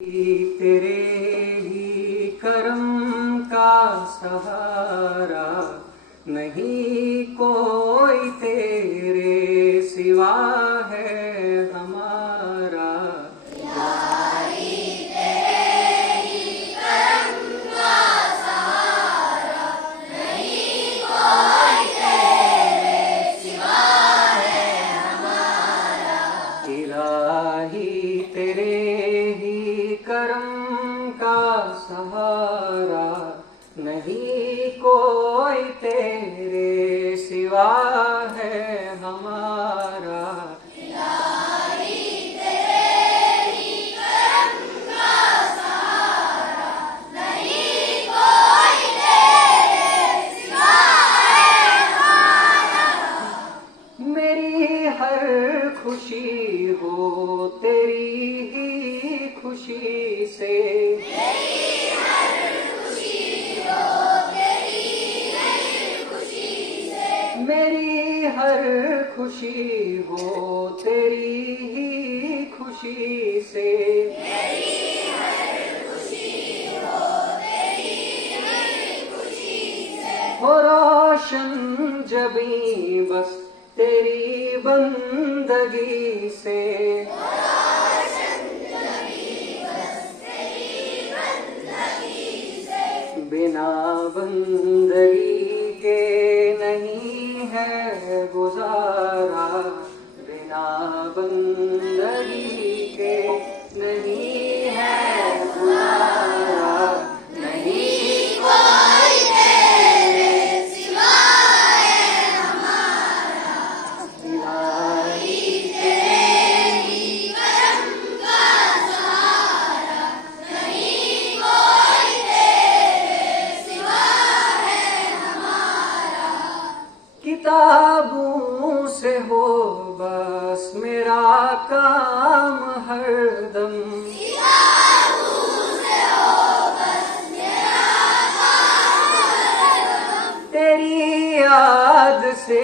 तेरे ही करम का सहारा, नहीं कोई तेरे सिवा है हमारा। इलाही तेरे ही करम का सहारा, नहीं कोई तेरे सिवा है हमारा। मेरी हर खुशी हो तेरी ही खुशी से, मेरी हर खुशी हो तेरी ही खुशी से। हो रोशन जबी बस तेरी बंदगी से, बिना बंदगी के नहीं है गुजारा, बिना बंदगी के नहीं है गुजारा। नहीं कोई तेरे सिवा है हमारा। इलाही तेरे ही करम का सहारा, नहीं कोई तेरे सिवा है हमारा। किताबों से हो बस मेरा काम हरदम, तेरी याद से